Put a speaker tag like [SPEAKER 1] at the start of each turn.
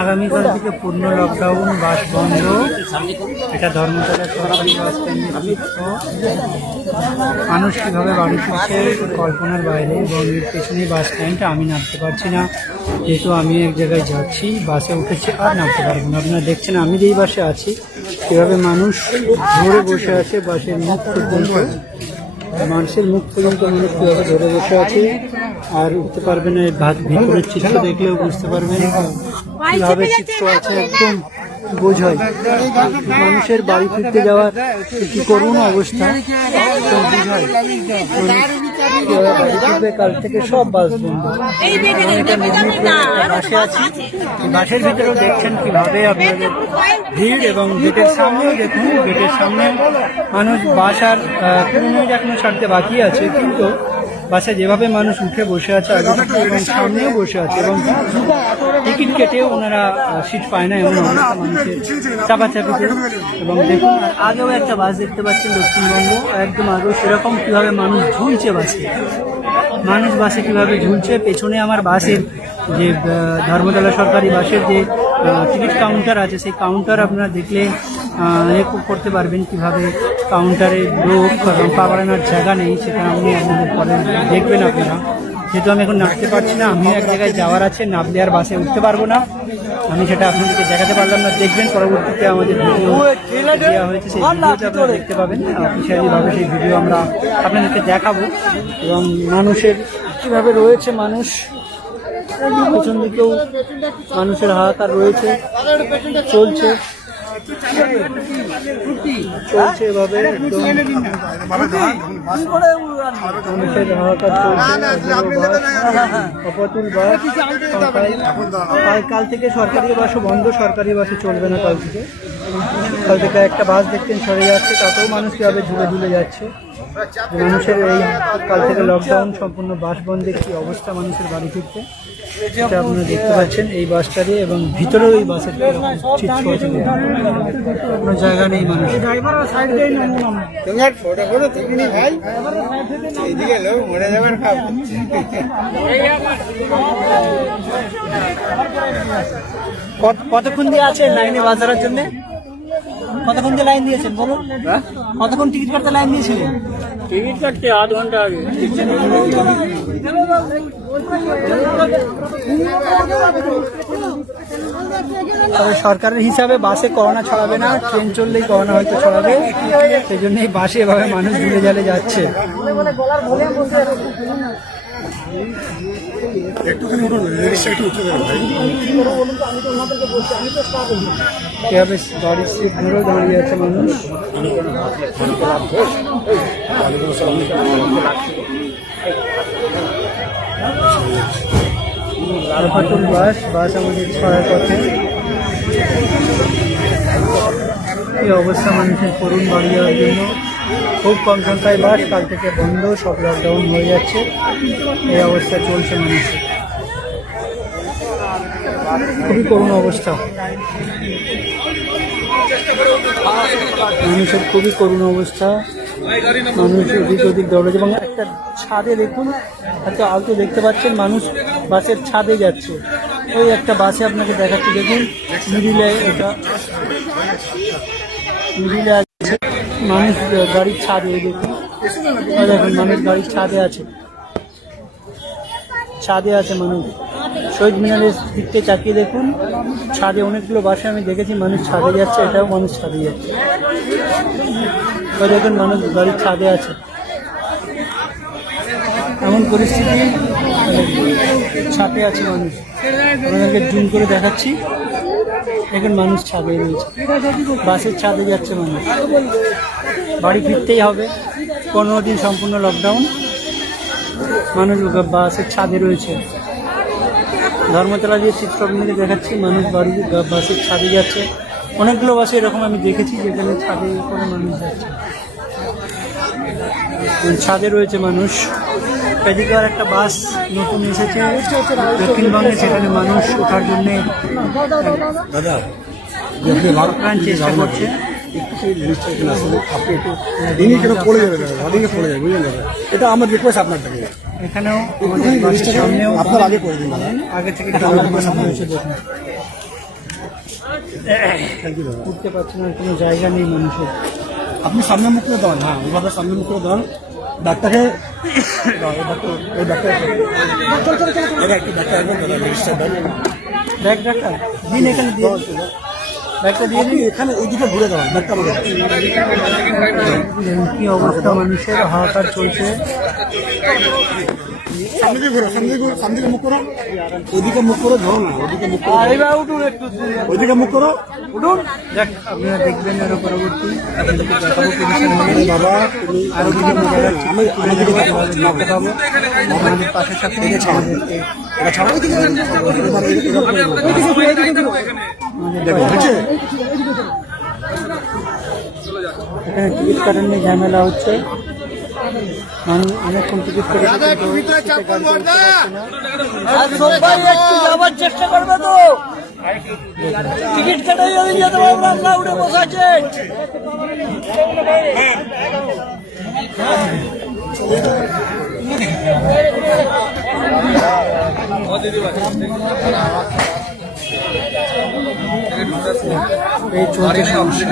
[SPEAKER 1] আগামীকাল থেকে পূর্ণ লকডাউন বাস বন্ধ। এটা ধর্মতলা সরকারি বাস মানুষ কীভাবে বাড়ি ফিরছে কল্পনার বাইরে এর পেছনে বাস স্ট্যান্ড আমি নামতে পারছি না। যেহেতু আমি এক জায়গায় যাচ্ছি বাসে উঠেছি আর নামতে পারব না। আপনারা দেখছেন আমি যেই বাসে আছি কীভাবে মানুষ ধরে বসে আছে বাসের মুখ পর্যন্ত মানুষের মুখ পর্যন্ত মানুষ কীভাবে ধরে বসে আছে, আর উঠতে পারবে না ভিতরের চিত্র দেখলেও বুঝতে পারবেন কীভাবে চিত্র আছে একদম। বোঝায় মানুষের বাড়ি ফিরতে যাওয়ার কি করুন অবস্থা বোঝায় কাল থেকে সব বাস বন্ধ। বাসে আছি। বাসের ভিতরেও দেখছেন কীভাবে আপনাদের ভিড় এবং গেটের সামনেও দেখুন, গেটের সামনে মানুষ বাস আর মিনিট এখনও ছাড়তে বাকি আছে, কিন্তু বাসে যেভাবে মানুষ উঠে বসে আছে আগে এবং সামনেও বসে আছে এবং টিকিট কেটেও ওনারা সিট পায় না এমন অবস্থা মানুষের। চাপাচাপিতে এবং দেখুন আগেও একটা বাস দেখতে পাচ্ছেন দক্ষিণবঙ্গ একদম আগেও সেরকম কীভাবে মানুষ ঝুলছে বাসে। মানুষ বাসে কীভাবে ঝুলছে পেছনে আমার বাসের যে ধর্মতলা সরকারি বাসের যে টিকিট কাউন্টার আছে সেই কাউন্টার আপনারা দেখলে করতে পারবেন কীভাবে? কাউন্টারে লোক এবং পা বাড়ানোর জায়গা নেই সেটা আপনি আপনাদের পরে দেখবেন আপনারা। যেহেতু আমি এখন নামতে পারছি না আমি এক জায়গায় যাওয়ার আছে নামলে আর বাসে উঠতে পারব না। আমি সেটা আপনাদেরকে দেখাতে পারলাম না দেখবেন পরবর্তীতে আমাদের ভিডিও দেওয়া হয়েছে সেই ভিডিওটা আপনারা দেখতে পাবেন। অফিসিয়ালিভাবে সেই ভিডিও আমরা আপনাদেরকে দেখাবো। এবং মানুষের কীভাবে রয়েছে মানুষ পেছন দিকেও মানুষের হাহাকার রয়েছে চলছে। চলছে এভাবে বাস, কাল থেকে সরকারি বাসও বন্ধ, সরকারি বাসে চলবে না কাল থেকে। কাল থেকে একটা বাস দেখতেন সরে যাচ্ছে, তাতেও মানুষ কীভাবে ঝুলে ঝুলে যাচ্ছে। মানুষের এই কাল থেকে লকডাউন সম্পূর্ণ বাস বন্ধে কি অবস্থা মানুষের বাড়ি ফিরতে? এটা আপনারা দেখতে পাচ্ছেন এই বাসটারে এবং ভিতরেও এই বাসের কোনো জায়গা নেই মানুষ
[SPEAKER 2] তোমার ফটো ফটো তুলিনি ভাই। এইদিকে লোক মরে যাবার খাব
[SPEAKER 1] কত- কতক্ষণ দিয়ে আছে লাইনে বাস ধরার জন্য? কতক্ষণ দিয়ে লাইন দিয়েছেন বলুন? কতক্ষণ টিকিট কাটতে লাইন দিয়েছিলেন?
[SPEAKER 3] টিকিট কাটতে আধ ঘণ্টা আগে।
[SPEAKER 1] তবে সরকারের হিসাবে বাসে করোনা ছড়াবে না ট্রেন চললেই করোনা হয়তো ছড়াবে। সেই জন্যই বাসে এভাবে মানুষ ঘুরে জালে যাচ্ছে।
[SPEAKER 2] একটুখানি উঠুন একটু উঠে দেবেন, ভাই।
[SPEAKER 1] ধরেও দাঁড়িয়ে আছে মানুষ। আলফাটুল বাস বাস আমাদের ছড়ার পথে এই অবস্থা মানুষের? করুণ বাড়ি যাওয়ার জন্য। খুব কম সংখ্যায় বাস, কাল থেকে বন্ধ, সব লকডাউন হয়ে যাচ্ছে। এই অবস্থা চলছে মানুষের খুবই করুণ অবস্থা। মানুষের খুবই করুণ অবস্থা। মানুষ এদিক ওদিক দৌড়াচ্ছে। এবং একটা ছাদে দেখুন একটা আলতো দেখতে পাচ্ছেন মানুষ, বাসের ছাদে যাচ্ছে। ওই একটা বাসে আপনাকে দেখাচ্ছি, দেখুন, মিডিলে এটা। মিডিলে মানুষ গাড়ির ছাদে দেখুন। দেখুন, মানুষ গাড়ির ছাদে আছে। ছাদে আছে মানুষ। শহীদ মিনারের দিকতে চাকিয়ে দেখুন। ছাদে অনেকগুলো বাসে আমি দেখেছি, মানুষ ছাদে যাচ্ছে, এটাও মানুষ ছাদে যাচ্ছে। দেখুন, মানুষ গাড়ির ছাদে আছে। এমন পরিস্থিতি মানে ছাদে আছে মানুষ। আপনাদেরকে জুম করে দেখাচ্ছি। দেখুন মানুষ ছাদে রয়েছে। বাসের ছাদে যাচ্ছে মানুষ। বাড়ি ফিরতেই হবে। পনেরো দিন সম্পূর্ণ লকডাউন মানুষ বাসের ছাদে রয়েছে। ধর্মতলা দিয়ে চিত্র আপনাকে দেখাচ্ছি। মানুষ বাড়ি, বাসের ছাদে যাচ্ছে। অনেকগুলো বাসে এরকম আমি দেখেছি যেখানে ছাদে করে মানুষ যাচ্ছে। ছাদে রয়েছে মানুষ। এদিকে আর একটা বাস নতুন এসেছে। দক্ষিণবঙ্গে সেখানে মানুষ ওঠার জন্য
[SPEAKER 2] আপনি
[SPEAKER 1] চেষ্টা করছে।
[SPEAKER 2] এটা আমার রিকোয়েস্ট আপনার থেকে
[SPEAKER 1] এখানেও বাসের সামনেও
[SPEAKER 2] আপনার আগে করে দিন
[SPEAKER 1] আগে থেকে খাবার বানানো হয়েছে দেখুন। উঠতে পারছে না কোনো জায়গা নেই মানুষের।
[SPEAKER 2] আপনি সামনে মুখ করে দাঁড়ান হ্যাঁ সামনে মুখ করে দাঁড়ান। ডাক্তারকে
[SPEAKER 1] ব্যাগ ডাক্তার দিন। এখানে দিয়ে ব্যাগটা দিয়ে
[SPEAKER 2] আপনি এখানে এইদিকে ঘুরে দাঁড়ান ডাক্তার বলে।
[SPEAKER 1] কি অবস্থা মানুষের হাহাকার চলছে।
[SPEAKER 2] সামনে ঘুরো সামনে ঘুরো, সামনে মুখ করো। ওইদিকে মুখ করো ধরো না ওইদিকে মুখ করো। ওইদিকে মুখ করো।
[SPEAKER 1] দেখবেন আরও পরবর্তী
[SPEAKER 2] বাবা তুমি
[SPEAKER 1] আরও বিভিন্ন জায়গার
[SPEAKER 2] আমি আমি দিকে দেখাবো
[SPEAKER 1] আপনাদের এখানে টিকিট কাটার নিয়ে ঝামেলা হচ্ছে। মানুষ অনেকক্ষণ টিকিট কেটে
[SPEAKER 4] সবাই একটু যাবার চেষ্টা করবে তো। টিকিট কেটে যদি যেতে পারব আমরা উঠে বসে আছেন
[SPEAKER 1] এই চলছে